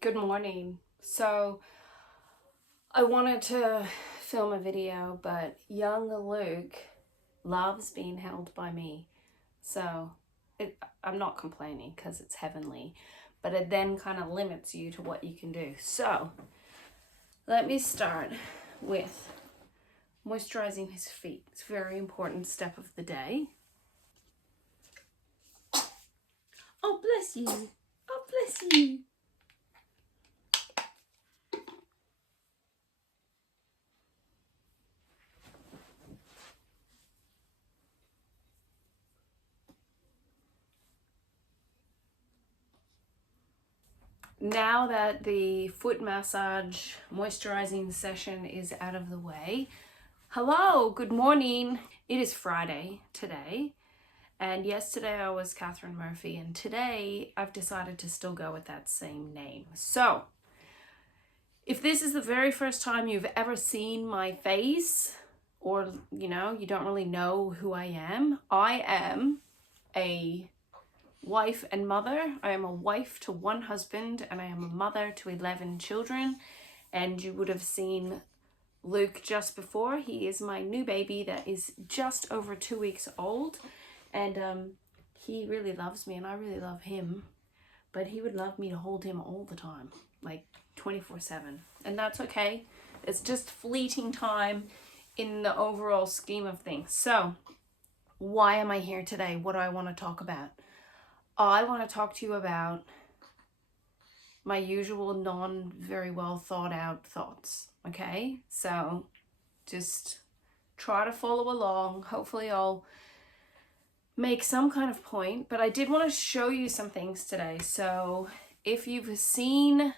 Good morning. So I wanted to film a video, but young Luke loves being held by me. So I'm not complaining because it's heavenly, but it then kind of limits you to what you can do. So let me start with moisturizing his feet. It's a very important step of the day. Oh, bless you. Oh, bless you. Now that the foot massage moisturizing session is out of the way, hello, good morning. It is Friday today, and yesterday I was Katherine Murphy, and today I've decided to still go with that same name. So, if this is the very first time you've ever seen my face, or you don't really know who I am a wife and mother. I am a wife to one husband, and I am a mother to 11 children. And you would have seen Luke just before. He is my new baby that is just over 2 weeks old, and he really loves me and I really love him, but he would love me to hold him all the time, like 24/7, and that's okay. It's just fleeting time in the overall scheme of things. So why am I here today? What do I want to talk about? I want to talk to you about my usual non very well thought out thoughts. Okay, so just try to follow along. Hopefully I'll make some kind of point, but I did want to show you some things today. So if you've seen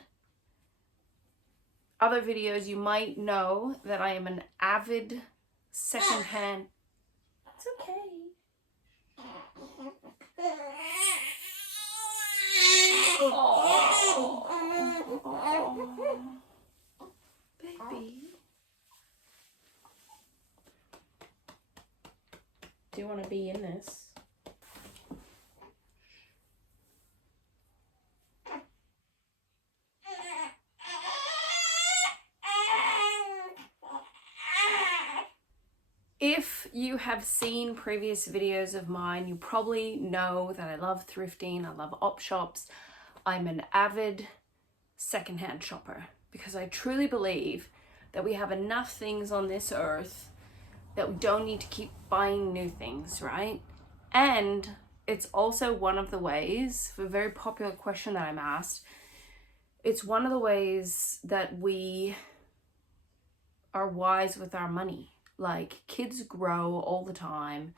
other videos, you might know that I am an avid secondhand. It's okay. Oh, baby. Do you want to be in this? If you have seen previous videos of mine, you probably know that I love thrifting, I love op shops. I'm an avid secondhand shopper because I truly believe that we have enough things on this earth that we don't need to keep buying new things, right? And it's also one of the ways, a very popular question that I'm asked, it's one of the ways that we are wise with our money. Like, kids grow all the time,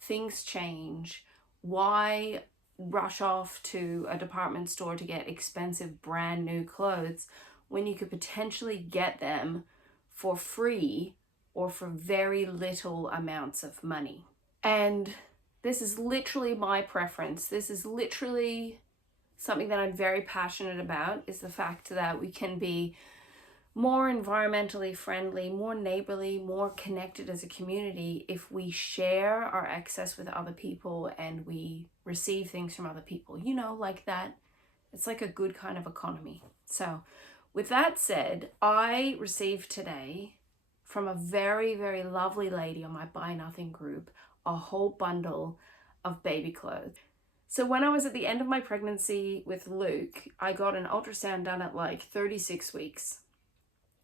things change. Why rush off to a department store to get expensive brand new clothes when you could potentially get them for free or for very little amounts of money? And this is literally my preference. This is literally something that I'm very passionate about, is the fact that we can be more environmentally friendly, more neighborly, more connected as a community if we share our excess with other people and we receive things from other people, like that. It's like a good kind of economy. So with that said, I received today from a very, very lovely lady on my Buy Nothing group a whole bundle of baby clothes. So when I was at the end of my pregnancy with Luke, I got an ultrasound done at like 36 weeks.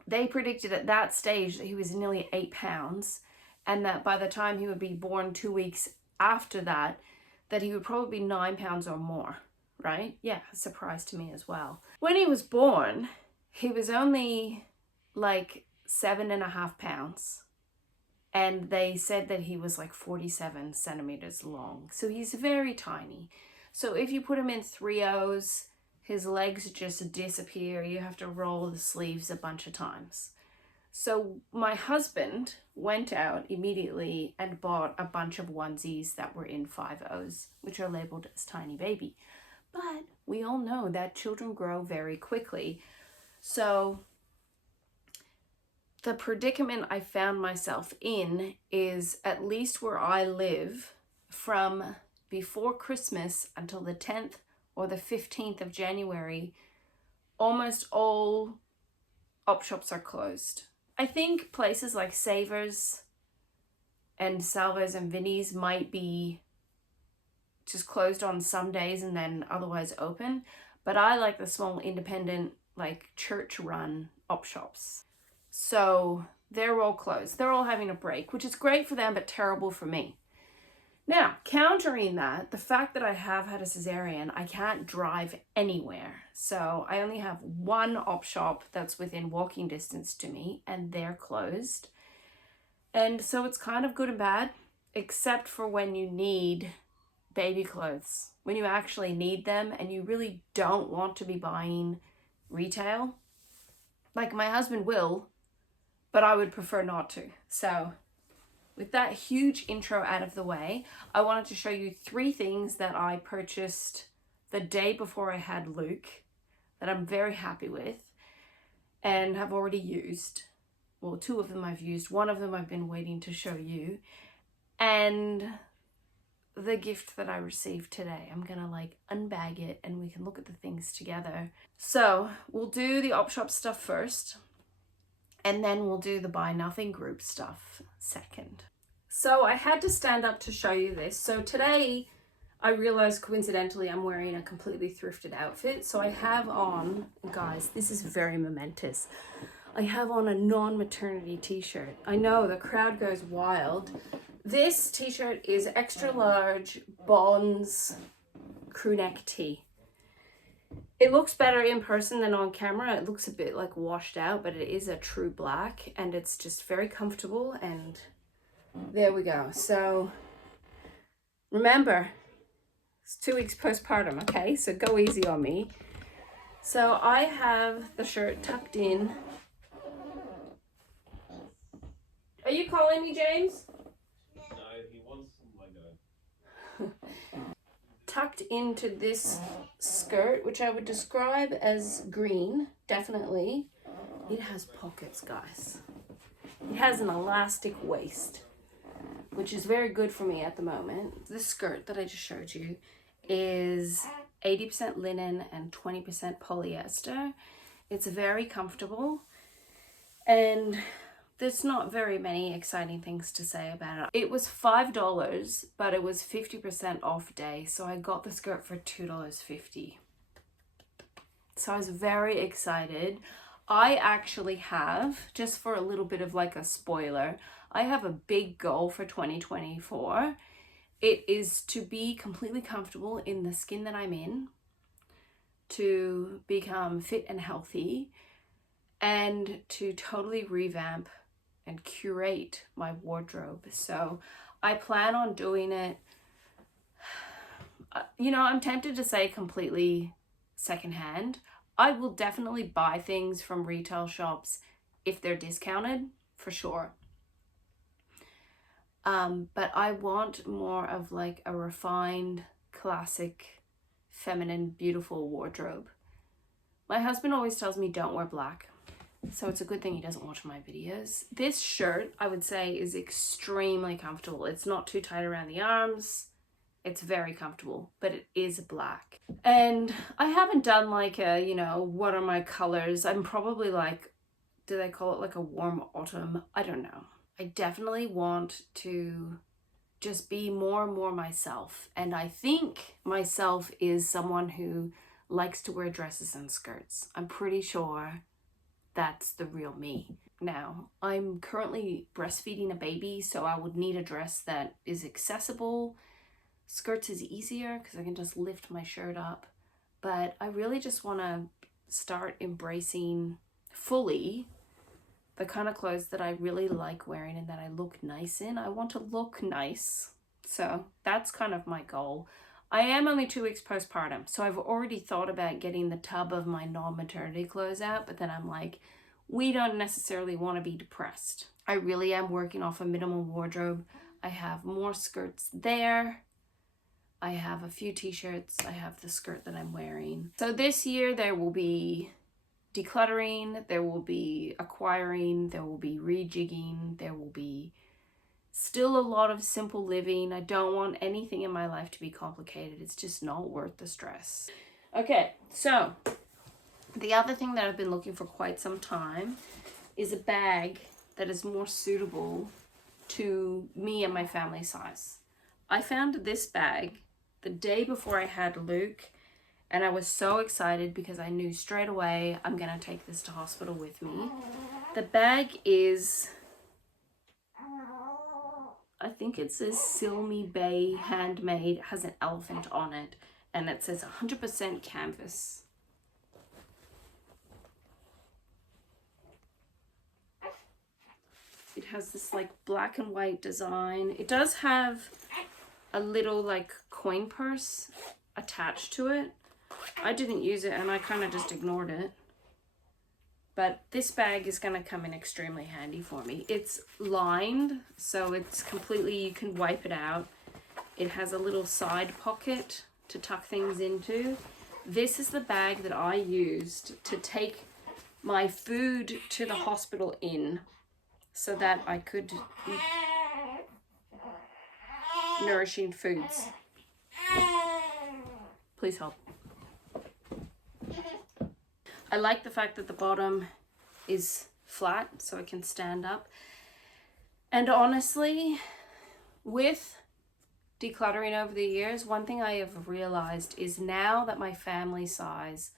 They predicted at that stage that he was nearly 8 pounds, and that by the time he would be born 2 weeks after that, that he would probably be 9 pounds or more, right? Yeah, a surprise to me as well. When he was born, he was only like 7.5 pounds, and they said that he was like 47 centimeters long. So he's very tiny. So if you put him in 3Os, his legs just disappear. You have to roll the sleeves a bunch of times. So my husband went out immediately and bought a bunch of onesies that were in 5Os, which are labeled as tiny baby. But we all know that children grow very quickly. So the predicament I found myself in is, at least where I live, from before Christmas until the 10th or the 15th of January, almost all op shops are closed. I think places like Savers and Salvos and Vinnie's might be just closed on some days and then otherwise open. But I like the small independent, like church run op shops. So they're all closed. They're all having a break, which is great for them, but terrible for me. Now, countering that, the fact that I have had a cesarean, I can't drive anywhere. So I only have one op shop that's within walking distance to me, and they're closed. And so it's kind of good and bad, except for when you need baby clothes, when you actually need them and you really don't want to be buying retail. Like my husband will, but I would prefer not to. So with that huge intro out of the way, I wanted to show you 3 things that I purchased the day before I had Luke that I'm very happy with and have already used. Well, 2 of them I've used. 1 of them I've been waiting to show you. And the gift that I received today. I'm gonna like unbag it and we can look at the things together. So we'll do the op shop stuff first, and then we'll do the buy nothing group stuff second. So I had to stand up to show you this. So today I realized coincidentally I'm wearing a completely thrifted outfit. So I have on, guys, this is very momentous, I have on a non-maternity t-shirt. I know the crowd goes wild. This t-shirt is extra large Bonds crew neck tee. It looks better in person than on camera. It looks a bit like washed out, but it is a true black and it's just very comfortable, and there we go. So remember, it's 2 weeks postpartum, okay? So go easy on me. So I have the shirt tucked in. Are you calling me, James? No, he wants my go. Tucked into this skirt, which I would describe as green, definitely. It has pockets, guys. It has an elastic waist, which is very good for me at the moment. This skirt that I just showed you is 80% linen and 20% polyester. It's very comfortable, and there's not very many exciting things to say about it. It was $5, but it was 50% off day, so I got the skirt for $2.50. So I was very excited. I actually have, just for a little bit of like a spoiler, I have a big goal for 2024. It is to be completely comfortable in the skin that I'm in, to become fit and healthy, and to totally revamp and curate my wardrobe. So I plan on doing it, you know, I'm tempted to say completely secondhand. I will definitely buy things from retail shops if they're discounted, for sure. But I want more of like a refined, classic, feminine, beautiful wardrobe. My husband always tells me don't wear black, so it's a good thing he doesn't watch my videos. This shirt, I would say, is extremely comfortable. It's not too tight around the arms. It's very comfortable, but it is black. And I haven't done like a, you know, what are my colors? I'm probably like, do they call it like a warm autumn? I don't know. I definitely want to just be more and more myself. And I think myself is someone who likes to wear dresses and skirts. I'm pretty sure that's the real me. Now, I'm currently breastfeeding a baby, so I would need a dress that is accessible. Skirts is easier because I can just lift my shirt up. But I really just want to start embracing fully the kind of clothes that I really like wearing and that I look nice in. I want to look nice. So that's kind of my goal. I am only 2 weeks postpartum, so I've already thought about getting the tub of my non-maternity clothes out, but then I'm like, we don't necessarily want to be depressed. I really am working off a minimal wardrobe. I have more skirts there. I have a few t-shirts. I have the skirt that I'm wearing. So this year there will be decluttering, there will be acquiring, there will be rejigging, there will be still a lot of simple living. I don't want anything in my life to be complicated. It's just not worth the stress. Okay, so The other thing that I've been looking for quite some time is a bag that is more suitable to me and my family size. I found this bag the day before I had Luke, and I was so excited because I knew straight away I'm gonna take this to hospital with me. The bag is, I think it says Silmy Bay handmade, has an elephant on it, and it says 100% canvas. It has this like black and white design. It does have a little like coin purse attached to it. I didn't use it and I kind of just ignored it. But this bag is going to come in extremely handy for me. It's lined, so it's completely, you can wipe it out. It has a little side pocket to tuck things into. This is the bag that I used to take my food to the hospital in so that I could eat nourishing foods. Please help. I like the fact that the bottom is flat so I can stand up. And honestly, with decluttering over the years, one thing I have realized is now that my family size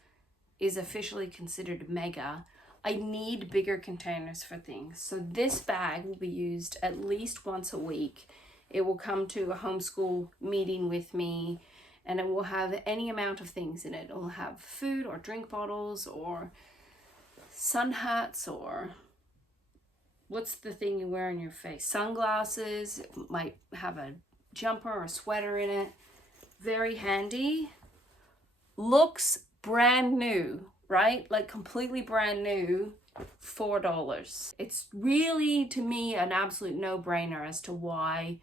is officially considered mega, I need bigger containers for things. So this bag will be used at least once a week. It will come to a homeschool meeting with me, and it will have any amount of things in it. It will have food or drink bottles or sun hats or what's the thing you wear on your face? Sunglasses. It might have a jumper or a sweater in it. Very handy. Looks brand new, right? Like completely brand new. $4. It's really, to me, an absolute no-brainer as to why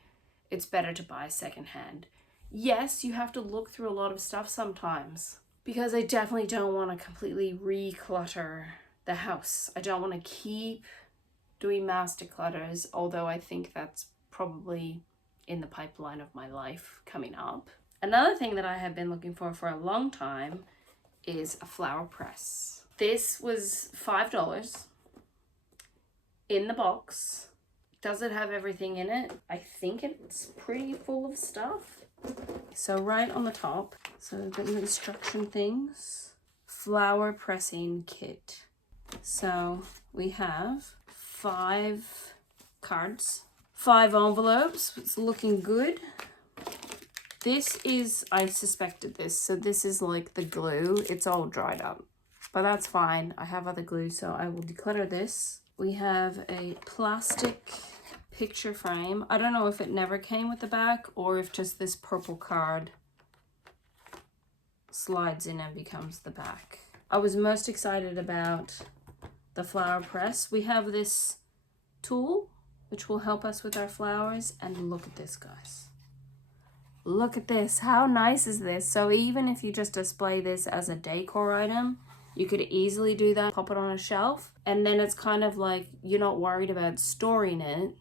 it's better to buy secondhand. Yes, you have to look through a lot of stuff sometimes because I definitely don't want to completely reclutter the house. I don't want to keep doing mass declutters, although I think that's probably in the pipeline of my life coming up. Another thing that I have been looking for a long time is a flower press. This was $5 in the box. Does it have everything in it? I think it's pretty full of stuff. So right on the top, so the instruction things, flower pressing kit. So we have 5 cards, 5 envelopes. It's looking good. This is, I suspected this, so this is like the glue. It's all dried up, but that's fine. I have other glue, so I will declutter this. We have a plastic picture frame. I don't know if it never came with the back or if just this purple card slides in and becomes the back. I was most excited about the flower press. We have this tool which will help us with our flowers, and look at this, guys. Look at this. How nice is this? So even if you just display this as a decor item, you could easily do that, pop it on a shelf, and then it's kind of like you're not worried about storing it.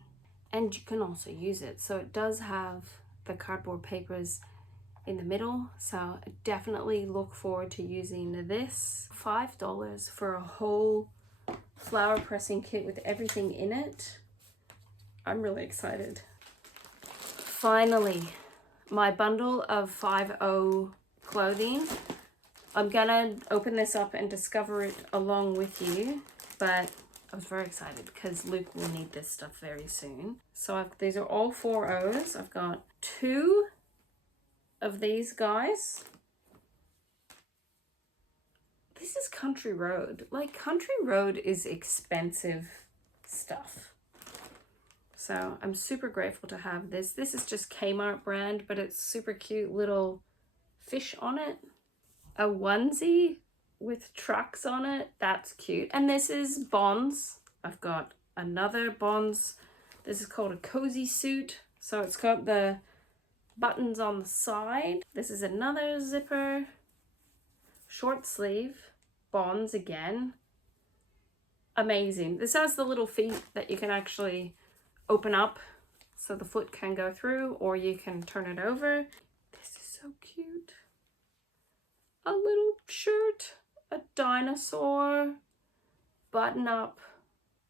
And you can also use it. So it does have the cardboard papers in the middle. So I definitely look forward to using this. $5 for a whole flower pressing kit with everything in it. I'm really excited. Finally, my bundle of 5.0 clothing. I'm gonna open this up and discover it along with you, but I was very excited because Luke will need this stuff very soon. So these are all 4.0s. I've got 2 of these guys. This is Country Road. Like, Country Road is expensive stuff. So I'm super grateful to have this. This is just Kmart brand, but it's super cute little fish on it. A onesie with trucks on it. That's cute. And this is Bonds. I've got another Bonds. This is called a cozy suit. So it's got the buttons on the side. This is another zipper. Short sleeve. Bonds again. Amazing. This has the little feet that you can actually open up so the foot can go through, or you can turn it over. This is so cute. A little shirt, a dinosaur button up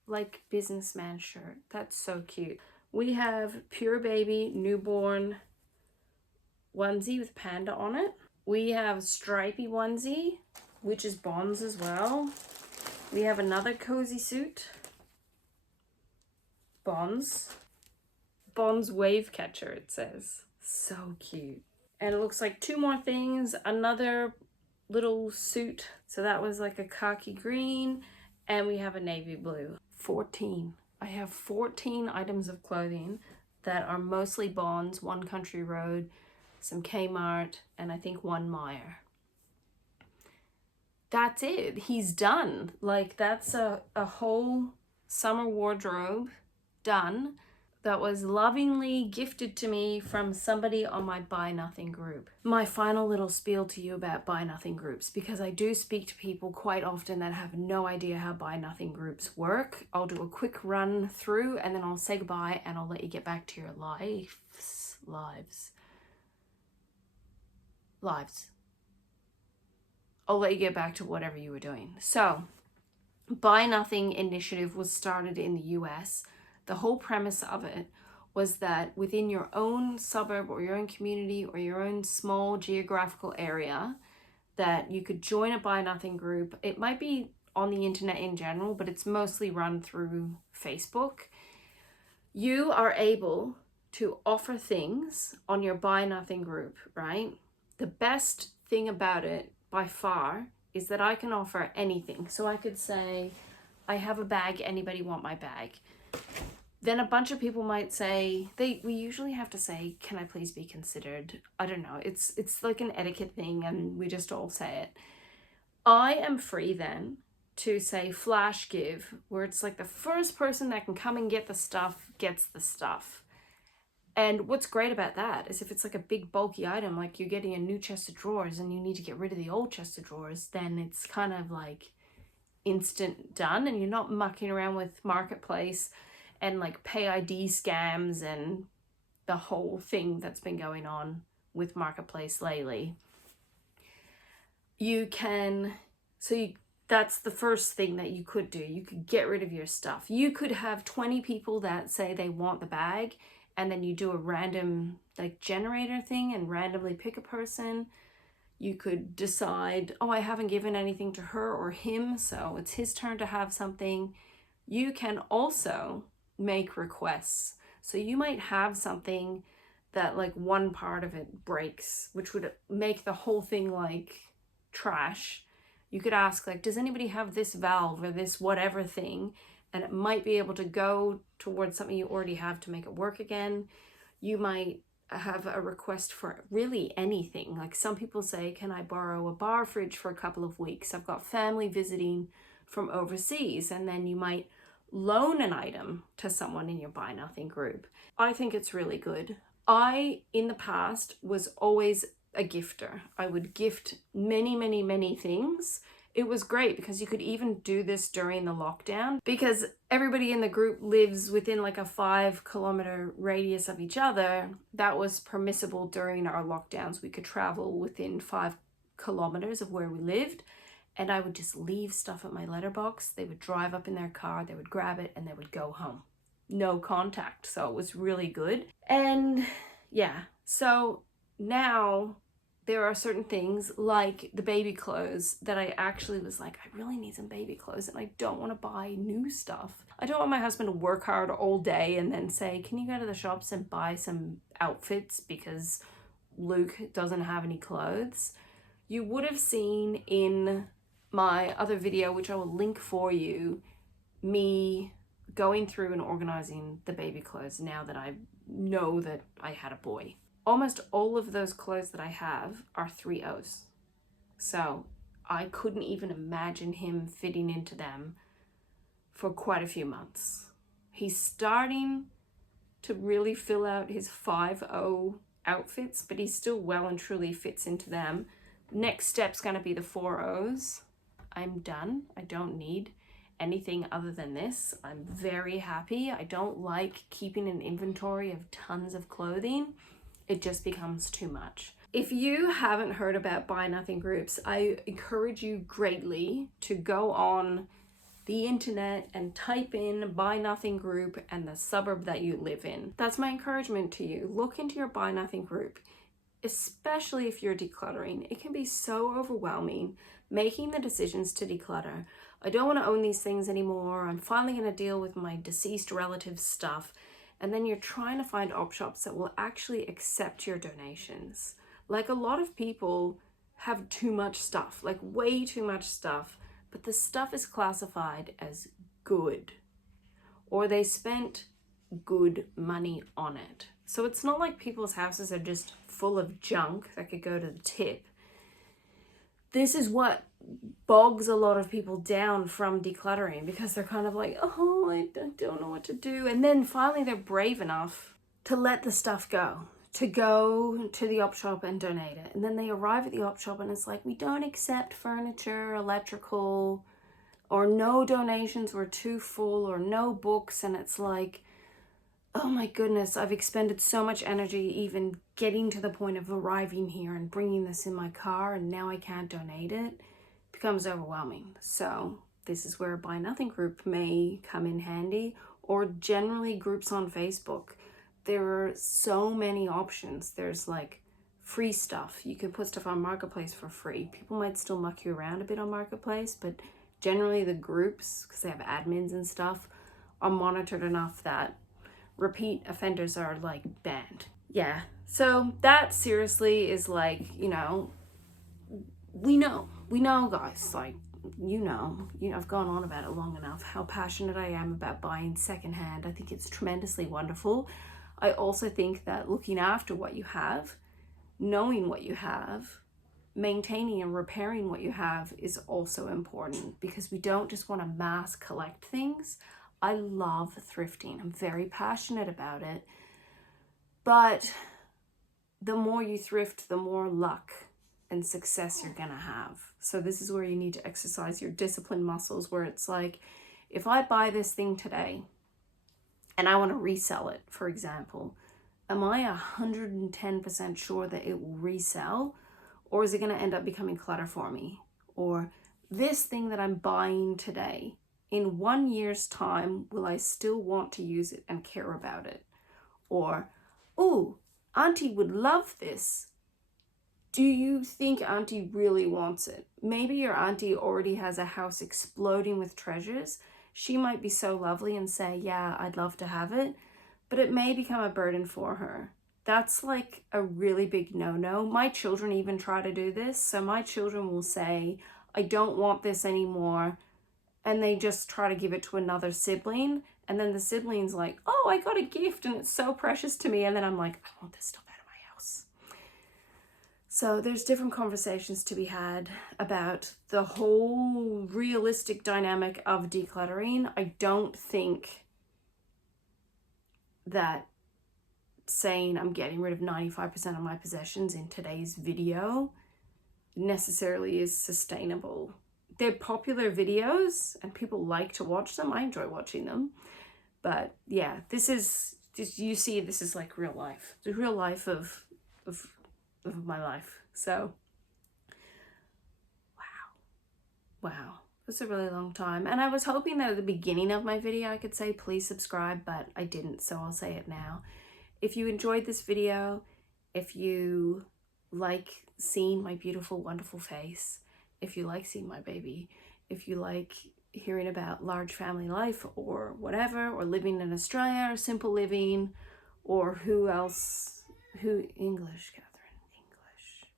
like businessman shirt. That's so cute. We have Pure Baby newborn onesie with panda on it. We have stripy onesie, which is Bonds as well. We have another cozy suit, Bonds wave catcher, it says. So cute. And it looks like two more things, another little suit. So that was like a khaki green, and we have a navy blue. 14. I have 14 items of clothing that are mostly Bonds, one Country Road, some Kmart, and I think one Meijer. That's it. He's done. Like, that's a whole summer wardrobe done that was lovingly gifted to me from somebody on my Buy Nothing group. My final little spiel to you about Buy Nothing groups, because I do speak to people quite often that have no idea how Buy Nothing groups work. I'll do a quick run through and then I'll say goodbye and I'll let you get back to your lives. I'll let you get back to whatever you were doing. So, Buy Nothing initiative was started in the US. The whole premise of it was that within your own suburb or your own community or your own small geographical area, that you could join a Buy Nothing group. It might be on the internet in general, but it's mostly run through Facebook. You are able to offer things on your Buy Nothing group, right? The best thing about it by far is that I can offer anything. So I could say, I have a bag, anybody want my bag? Then a bunch of people might say, we usually have to say, can I please be considered? I don't know, it's like an etiquette thing and we just all say it. I am free then to say flash give, where it's like the first person that can come and get the stuff gets the stuff. And what's great about that is if it's like a big bulky item, like you're getting a new chest of drawers and you need to get rid of the old chest of drawers, then it's kind of like instant done and you're not mucking around with Marketplace and like pay ID scams and the whole thing that's been going on with Marketplace lately. That's the first thing that you could do. You could get rid of your stuff. You could have 20 people that say they want the bag, and then you do a random like generator thing and randomly pick a person. You could decide, oh, I haven't given anything to her or him, so it's his turn to have something. You can also make requests. So you might have something that like one part of it breaks, which would make the whole thing like trash. You could ask like, does anybody have this valve or this whatever thing? And it might be able to go towards something you already have to make it work again. You might have a request for really anything. Like some people say, can I borrow a bar fridge for a couple of weeks? I've got family visiting from overseas. And then you might loan an item to someone in your Buy Nothing group. I think it's really good. I, in the past, was always a gifter. I would gift many things. It was great because you could even do this during the lockdown because everybody in the group lives within like a 5-kilometer radius of each other. That was permissible during our lockdowns. We could travel within 5 kilometers of where we lived. And I would just leave stuff at my letterbox. They would drive up in their car, they would grab it, and they would go home. No contact, so it was really good. And yeah, so now there are certain things like the baby clothes that I actually was like, I really need some baby clothes and I don't want to buy new stuff. I don't want my husband to work hard all day and then say, can you go to the shops and buy some outfits because Luke doesn't have any clothes? You would have seen in my other video, which I will link for you, me going through and organizing the baby clothes now that I know that I had a boy. Almost all of those clothes that I have are 3Os. So I couldn't even imagine him fitting into them for quite a few months. He's starting to really fill out his 5O outfits, but he still well and truly fits into them. Next step's gonna be the 4Os. I'm done. I don't need anything other than this. I'm very happy. I don't like keeping an inventory of tons of clothing. It just becomes too much. If you haven't heard about Buy Nothing groups, I encourage you greatly to go on the internet and type in Buy Nothing group and the suburb that you live in. That's my encouragement to you. Look into your Buy Nothing group, especially if you're decluttering. It can be so overwhelming making the decisions to declutter. I don't want to own these things anymore. I'm finally going to deal with my deceased relatives' stuff. And then you're trying to find op shops that will actually accept your donations. Like, a lot of people have too much stuff, like way too much stuff, but the stuff is classified as good, or they spent good money on it. So it's not like people's houses are just full of junk that could go to the tip. This is what bogs a lot of people down from decluttering, because they're kind of like, oh, I don't know what to do. And then finally they're brave enough to let the stuff go, to go to the op shop and donate it. And then they arrive at the op shop and it's like, we don't accept furniture, electrical, or no donations, we're too full, or no books. And it's like, oh my goodness, I've expended so much energy even getting to the point of arriving here and bringing this in my car, and now I can't donate it. It becomes overwhelming. So this is where a Buy Nothing group may come in handy, or generally groups on Facebook. There are so many options. There's like free stuff. You can put stuff on Marketplace for free. People might still muck you around a bit on Marketplace, but generally the groups, because they have admins and stuff, are monitored enough that repeat offenders are like banned. Yeah, so that seriously is like, you know, we know guys, like, you know, I've gone on about it long enough, how passionate I am about buying secondhand. I think it's tremendously wonderful. I also think that looking after what you have, knowing what you have, maintaining and repairing what you have is also important, because we don't just want to mass collect things. I love thrifting. I'm very passionate about it. But the more you thrift, the more luck and success you're gonna have. So this is where you need to exercise your discipline muscles, where it's like, if I buy this thing today and I want to resell it, for example, am I 110% sure that it will resell? Or is it gonna end up becoming clutter for me? Or this thing that I'm buying today, in 1 year's time, will I still want to use it and care about it? Or, oh, Auntie would love this. Do you think Auntie really wants it? Maybe your auntie already has a house exploding with treasures. She might be so lovely and say, yeah, I'd love to have it, but it may become a burden for her. That's like a really big no-no. My children even try to do this. So my children will say, I don't want this anymore. And they just try to give it to another sibling. And then the sibling's like, oh, I got a gift and it's so precious to me. And then I'm like, I want this stuff out of my house. So there's different conversations to be had about the whole realistic dynamic of decluttering. I don't think that saying I'm getting rid of 95% of my possessions in today's video necessarily is sustainable. They're popular videos and people like to watch them. I enjoy watching them. But yeah, this is just, you see, this is like real life. The real life of my life. So wow. It's a really long time. And I was hoping that at the beginning of my video I could say please subscribe, but I didn't, so I'll say it now. If you enjoyed this video, if you like seeing my beautiful, wonderful face, if you like seeing my baby, if you like hearing about large family life or whatever, or living in Australia, or simple living, or English, Katherine, English,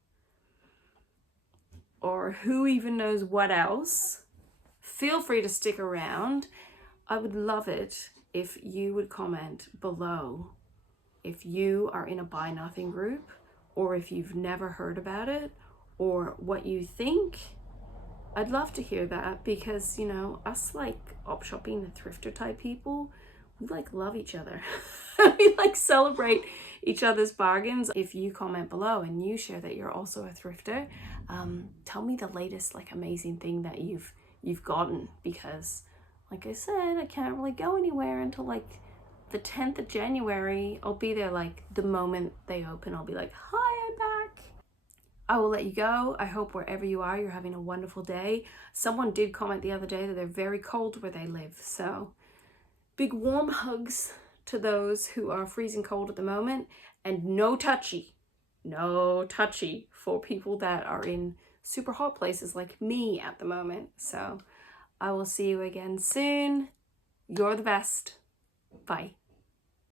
or who even knows what else, feel free to stick around. I would love it if you would comment below if you are in a Buy Nothing group, or if you've never heard about it, or what you think. I'd love to hear that, because, you know, us like op shopping and thrifter type people, we like love each other. We like celebrate each other's bargains. If you comment below and you share that you're also a thrifter, tell me the latest like amazing thing that you've gotten, because like I said, I can't really go anywhere until like the 10th of January. I'll be there like the moment they open. I'll be like, hi, I'm back. I will let you go. I hope wherever you are, you're having a wonderful day. Someone did comment the other day that they're very cold where they live. So big warm hugs to those who are freezing cold at the moment, and no touchy for people that are in super hot places like me at the moment. So I will see you again soon. You're the best. Bye.